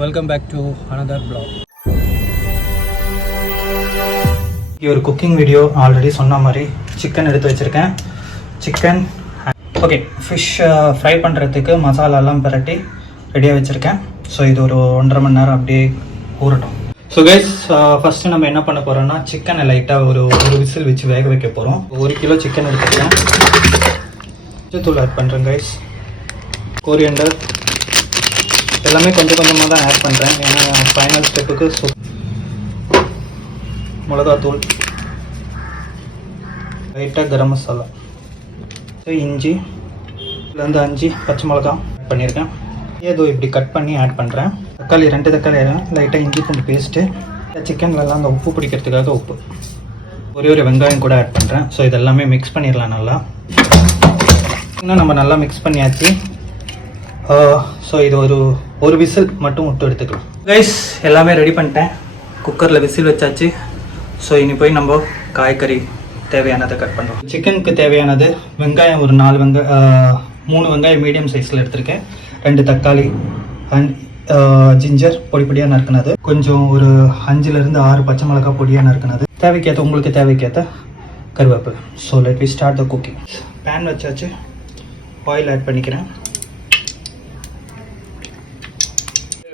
Welcome back to another vlog. ஒரு cooking video already சொன்ன மாதிரி சிக்கன் எடுத்து வச்சுருக்கேன். சிக்கன் ஓகே ஃபிஷ் ஃப்ரை பண்ணுறதுக்கு மசாலாலாம் பரட்டி ரெடியாக வச்சுருக்கேன். ஸோ இது ஒரு 1.5 மணி நேரம் அப்படியே ஊறட்டும். ஸோ கைஸ் ஃபஸ்ட்டு நம்ம என்ன பண்ண போகிறோம்னா சிக்கனை லைட்டாக ஒரு விசில் வச்சு வேக வைக்க போகிறோம். 1 கிலோ சிக்கன் எடுத்துக்கலாம். தூள் ஆட் பண்ணுறேன் கைஸ். கோரியண்டர் எல்லாமே கொஞ்சம் கொஞ்சமாக தான் ஆட் பண்ணுறேன், ஏன்னா ஃபைனல் ஸ்டெப்புக்கு மிளகாத்தூள், லைட்டாக கரம் மசாலா, இஞ்சி, இதுலேருந்து 5 பச்சை மிளகா ஆட் பண்ணியிருக்கேன். ஏதோ இப்படி கட் பண்ணி ஆட் பண்ணுறேன். தக்காளி 2 தக்காளி லைட்டாக இஞ்சி பூண்டு பேஸ்ட்டு, சிக்கன்லலாம் அந்த உப்பு பிடிக்கிறதுக்காக உப்பு, ஒரு வெங்காயம் கூட ஆட் பண்ணுறேன். ஸோ இதெல்லாமே மிக்ஸ் பண்ணிடலாம் நல்லா. இன்னும் நம்ம நல்லா மிக்ஸ் பண்ணியாச்சு. ஸோ இது ஒரு விசில் மட்டும் விட்டு எடுத்துக்கலாம். கைஸ் எல்லாமே ரெடி பண்ணிட்டேன். குக்கரில் விசில் வச்சாச்சு. ஸோ இனி போய் நம்ம காய்கறி தேவையானதை கட் பண்ணுறோம். சிக்கனுக்கு தேவையானது வெங்காயம் ஒரு 3 வெங்காயம் மீடியம் சைஸில் எடுத்திருக்கேன். 2 தக்காளி அண்ட் ஜிஞ்சர் பொடி பொடியாக நறுக்கினது, கொஞ்சம் ஒரு 5லேருந்து 6 பச்சை மிளகா பொடியாக நறுக்கினது, தேவைக்கேற்ற உங்களுக்கு தேவைக்கேற்ற கருவேப்பிலை. So let we start the cooking. Pan வச்சாச்சு. ஆயில் ஆட் பண்ணிக்கிறேன்.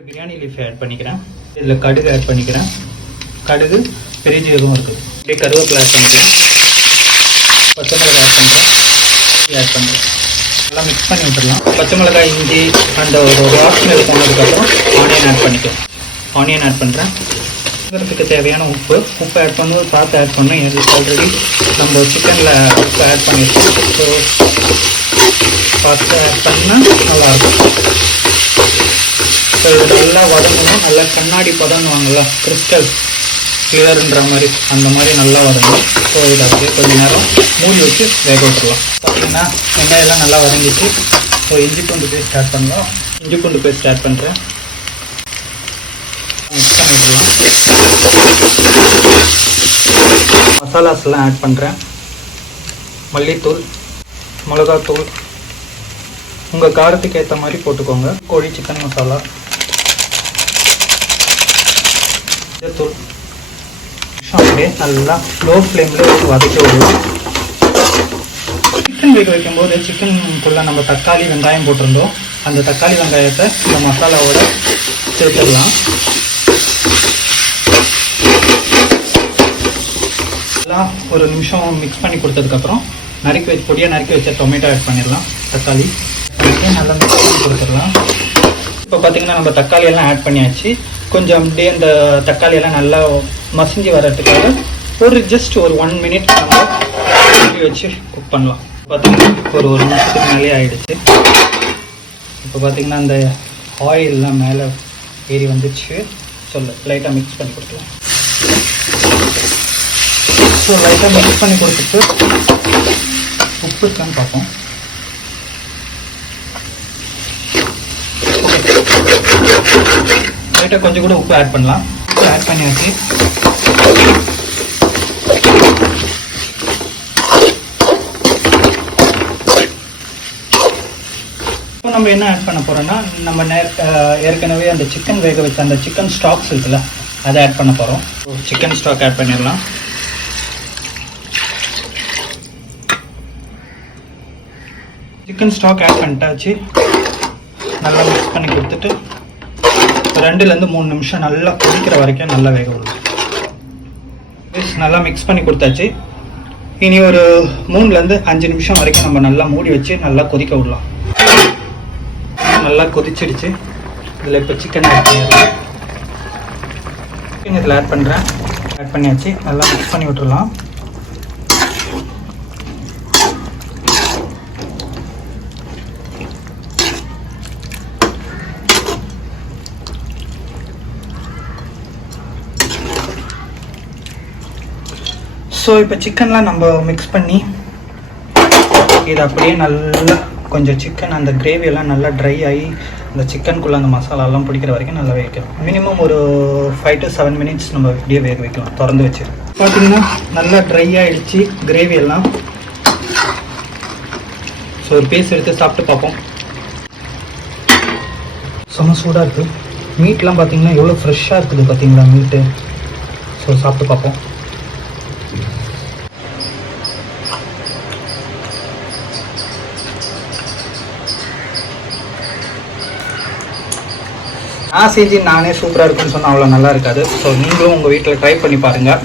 பிரியாணி லீஃப் ஆட் பண்ணிக்கிறேன். இதில் கடுகு ஆட் பண்ணிக்கிறேன். கடுகு பெரிய ஜீரகம் இருக்குது. அப்படியே கருவேப்பிலை ஆட் பண்ணிக்கிறேன். பச்சை மிளகாய் ஆட் பண்ணுறேன். நல்லா மிக்ஸ் பண்ணி விட்டுடலாம். பச்சை மிளகாய், இஞ்சி அந்த ஒரு வாசனை போனதுக்கப்புறம் ஆனியன் ஆட் பண்ணிக்கிறேன். ஆனியன் ஆட் பண்ணுறேன். இதுக்கு தேவையான உப்பு ஆட் பண்ணும்போது பார்த்து ஆட் பண்ணேன். இது ஆல்ரெடி நம்ம சிக்கனில் உப்பு ஆட் பண்ணியிருக்கோம். ஸோ பார்த்து ஆட் பண்ணால் நல்லாயிருக்கும். ஸோ இது நல்லா வதங்கணும். நல்லா கண்ணாடி பதம்னுவாங்கள்ல, கிறிஸ்டல் கிளியர்ன்ற மாதிரி, அந்த மாதிரி நல்லா வதங்கணும். ஸோ இதை அப்படியே கொஞ்சம் நேரம் மூடி வச்சு வேக விட்டுடலாம். பார்த்தீங்கன்னா வெங்காயம்லாம் நல்லா வதங்கிச்சு. ஸோ இஞ்சி பூண்டு பேஸ்ட் ஆட் பண்ணலாம். இஞ்சி பூண்டு பேஸ்ட் ஆட் பண்ணுறேன். மிக்ஸ் பண்ணி விட்டுடலாம். மசாலாஸ்லாம் ஆட் பண்ணுறேன். மல்லித்தூள், மிளகாத்தூள் உங்கள் காரத்துக்கு ஏற்ற மாதிரி போட்டுக்கோங்க. கோழி சிக்கன் மசாலா, தூள் அப்படியே நல்லா லோ ஃப்ளேமில் வச்சு வதக்கி விடுவோம். சிக்கன் வேக வைக்கும்போது சிக்கனுக்குள்ளே நம்ம தக்காளி வெங்காயம் போட்டிருந்தோம். அந்த தக்காளி வெங்காயத்தை இந்த மசாலாவோட சேர்த்துடலாம். எல்லாம் ஒரு நிமிஷம் மிக்ஸ் பண்ணி கொடுத்ததுக்கப்புறம் பொடியாக நறுக்கி வச்ச டொமேட்டோ ஆட் பண்ணிடலாம். தக்காளி நல்லா மிக்ஸ் பண்ணி கொடுத்துடலாம். இப்போ பார்த்தீங்கன்னா நம்ம தக்காளி எல்லாம் ஆட் பண்ணியாச்சு. கொஞ்சம் அப்படியே இந்த தக்காளி எல்லாம் நல்லா மசிஞ்சு வர்றதுக்காக ஜஸ்ட் ஒரு 1 மினிட் நம்ம வச்சு குக் பண்ணலாம். பார்த்தீங்கன்னா ஒரு நிமிஷத்துக்கு மேலே ஆகிடுச்சு. இப்போ பார்த்தீங்கன்னா அந்த ஆயிலெலாம் மேலே ஏறி வந்துச்சு. லைட்டாக மிக்ஸ் பண்ணி கொடுக்கலாம். ஸோ லைட்டாக மிக்ஸ் பண்ணி கொடுத்துட்டு உப்பு இருக்கான்னு பார்ப்போம். லைட்டாக கொஞ்சம் கூட உப்பு ஆட் பண்ணலாம். உப்பு ஆட் பண்ணியாச்சு. இப்போ நம்ம என்ன ஆட் பண்ண போகிறோம்னா, நம்ம ஏற்கனவே அந்த சிக்கன் வேக வச்ச அந்த சிக்கன் ஸ்டாக்ஸ் இருக்குல்ல, அதை ஆட் பண்ண போகிறோம். சிக்கன் ஸ்டாக் ஆட் பண்ணிடலாம். சிக்கன் ஸ்டாக் ஆட் பண்ணிட்டாச்சு. நல்லா மிக்ஸ் பண்ணி கொடுத்துட்டு 2லேருந்து 3 நிமிஷம் நல்லா கொதிக்கிற வரைக்கும் நல்லா வேக விடணும். நல்லா மிக்ஸ் பண்ணி கொடுத்தாச்சு. இனி ஒரு 3லேருந்து 5 நிமிஷம் வரைக்கும் நம்ம நல்லா மூடி வச்சு நல்லா கொதிக்க விடலாம். நல்லா கொதிச்சிடுச்சு. இதில் இப்போ சிக்கன் ஆட் பண்ணிடலாம். சிக்கன் இதில் ஆட் பண்ணுறேன். ஆட் பண்ணியாச்சு. நல்லா மிக்ஸ் பண்ணி விட்டுடலாம். ஸோ இப்போ சிக்கன்லாம் நம்ம மிக்ஸ் பண்ணி இது அப்படியே நல்லா கொஞ்சம் சிக்கன் அந்த கிரேவியெல்லாம் நல்லா ட்ரை ஆகி அந்த சிக்கனுக்குள்ளே அந்த மசாலாலாம் பிடிக்கிற வரைக்கும் நல்லா வைக்கலாம். மினிமம் ஒரு 5 to 7 மினிட்ஸ் நம்ம இப்படியே வேக வைக்கலாம் திறந்து வச்சு. பார்த்தீங்கன்னா நல்லா ட்ரை ஆகிடுச்சு கிரேவியெல்லாம். ஸோ ஒரு பீஸ் எடுத்து சாப்பிட்டு பார்ப்போம். செம்ம சூடாக இருக்குது. மீட்லாம் பார்த்தீங்கன்னா எவ்வளோ ஃப்ரெஷ்ஷாக இருக்குது பார்த்தீங்களா மீட்டு. ஸோ சாப்பிட்டு பார்ப்போம். நான் செஞ்சு நானே சூப்பராக இருக்குன்னு சொன்னால் அவ்வளோ நல்லா இருக்காது. ஸோ நீங்களும் உங்கள் வீட்டில் ட்ரை பண்ணி பாருங்கள்.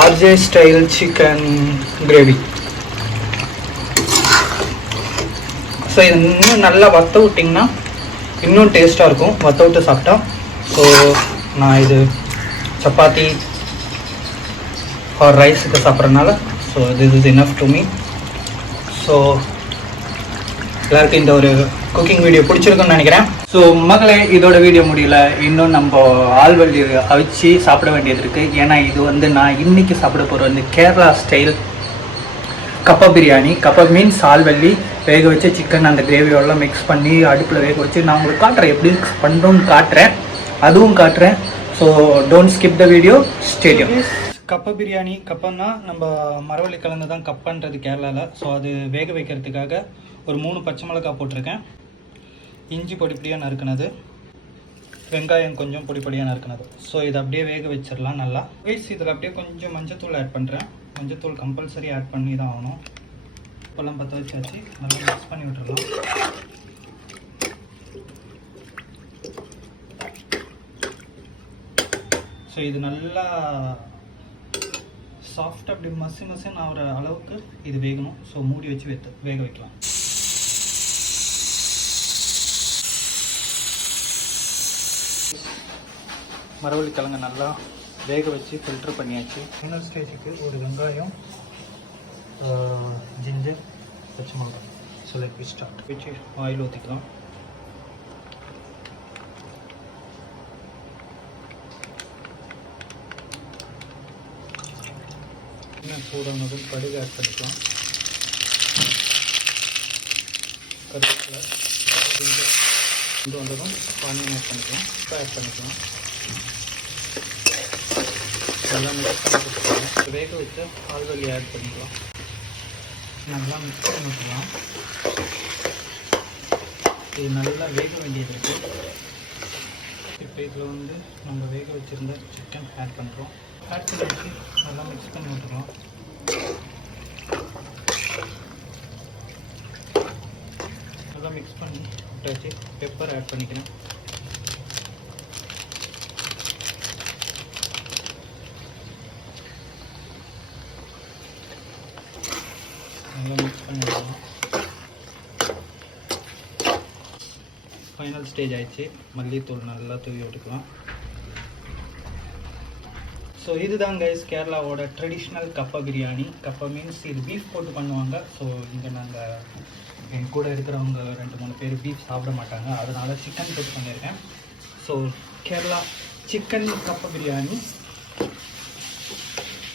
RJ style chicken gravy. So இது இன்னும் நல்லா வற்ற விட்டிங்கன்னா இன்னும் டேஸ்ட்டாக இருக்கும் வற்ற விட்டு சாப்பிட்டா. ஸோ நான் இது சப்பாத்தி ஆர் ரைஸுக்கு சாப்பிட்றதுனால so this is enough to me. So எல்லாருக்கும் இந்த ஒரு குக்கிங் வீடியோ பிடிச்சிருக்குன்னு நினைக்கிறேன். ஸோ மக்களே, இதோட வீடியோ முடியல. இன்னும் நம்ம ஆல்வல்லி அவிச்சு சாப்பிட வேண்டியது இருக்குது. ஏன்னா இது வந்து நான் இன்றைக்கி சாப்பிட போகிற வந்து கேரளா ஸ்டைல் கப்பா பிரியாணி. கப்பா மீன்ஸ் ஆல்வல்லி வேக வச்சு சிக்கன் அந்த கிரேவியோடலாம் மிக்ஸ் பண்ணி அடுப்பில் வேக வச்சு நான் உங்களுக்கு காட்டுறேன், எப்படி பண்ணுறோன்னு காட்டுறேன், அதுவும் காட்டுறேன். So don't skip the video, stay tuned. Kappa biryani, கப்பன்னா நம்ம மரவள்ளி கிழங்கு தான் கப்பன்றது கேரளாவில். ஸோ அது வேக வைக்கிறதுக்காக ஒரு 3 பச்சை மிளகாய் போட்டிருக்கேன், இஞ்சி பொடிப்படியாக நறுக்குனது, வெங்காயம் கொஞ்சம் பொடிப்படியாக நறுக்குனது. ஸோ இதை அப்படியே வேக வச்சிடலாம் நல்லா. இதில் அப்படியே கொஞ்சம் மஞ்சத்தூள் ஆட் பண்ணுறேன். மஞ்சத்தூள் கம்பல்சரி ஆட் பண்ணி தான் ஆகணும். இப்போல்லாம் பற்ற வச்சாச்சு, நல்லா மிக்ஸ் பண்ணி விட்டுறலாம். ஸோ இது நல்லா சாஃப்டாக அப்படி மசின்னு ஆகிற அளவுக்கு இது வேகணும். ஸோ மூடி வச்சு வேக வைக்கலாம். மரவள்ளி கிழங்கு நல்லா வேக வச்சு ஃபில்டர் பண்ணியாச்சு. ஃபைனல் ஸ்டேஜுக்கு ஒரு வெங்காயம், ஜிஞ்சர், பச்சை மிளகாய். So like we start. வச்சு ஆயில் ஊற்றிக்கலாம். சூடானதும் கடுகு ஆட் பண்ணிக்கலாம். கருவேப்பிலை இது வந்ததும் பானியம் ஆட் பண்ணிக்கலாம். ஆட் பண்ணிக்கலாம். எல்லாம் மிக்ஸ் பண்ணி கொடுத்துக்கலாம். வேக வச்சு ஆல்வல்லி ஆட் பண்ணிக்கலாம். நல்லா மிக்ஸ் பண்ணி விட்டுக்கலாம். இது நல்லா வேக வேண்டியது இருக்குது. இப்போ இதில் வந்து நம்ம வேக வச்சுருந்த சிக்கன் ஆட் பண்ணுறோம். ஆட் பண்ணி வச்சு நல்லா மிக்ஸ் பண்ணி விட்டுக்கலாம். நல்லா மிக்ஸ் பண்ணி விட்டாச்சு. பெப்பர் ஆட் பண்ணிக்கிறேன். நல்லா மிக்ஸ் பண்ணி விடலாம். ஃபைனல் ஸ்டேஜ் ஆயிடுச்சு. மல்லித்தூள் நல்லா தூவி விட்டுக்கலாம். ஸோ இதுதான் கைஸ் கேரளாவோட ட்ரெடிஷ்னல் கப்பா பிரியாணி. கப்பா மீன்ஸ் இது பீஃப் போட்டு பண்ணுவாங்க. ஸோ இங்கே நாங்கள் என் கூட இருக்கிறவங்க 2-3 பேர் பீஃப் சாப்பிட மாட்டாங்க, அதனால் சிக்கன் போட்டு பண்ணியிருக்கேன். ஸோ கேரளா சிக்கன் கப்பா பிரியாணி.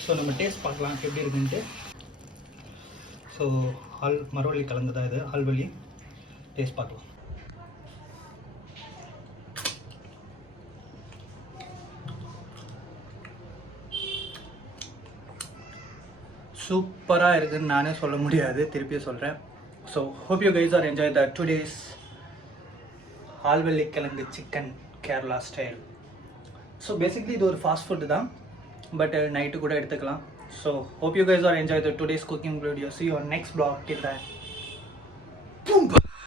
ஸோ நம்ம டேஸ்ட் பார்க்கலாம் எப்படி இருக்குன்ட்டு. ஸோ மரவள்ளி கலந்து தான் இது, ஆல்வல்லி. டேஸ்ட் பார்க்கலாம். சூப்பராக இருக்குதுன்னு நானே சொல்ல முடியாது, திருப்பியும் சொல்கிறேன். So hope you guys are enjoy the today's ஆல்வல்லி கிழங்கு chicken Kerala style. So basically இது ஒரு ஃபாஸ்ட் ஃபுட்டு தான், பட் நைட்டு கூட எடுத்துக்கலாம். So hope you guys are enjoy the today's cooking video. See you on next vlog. Till then.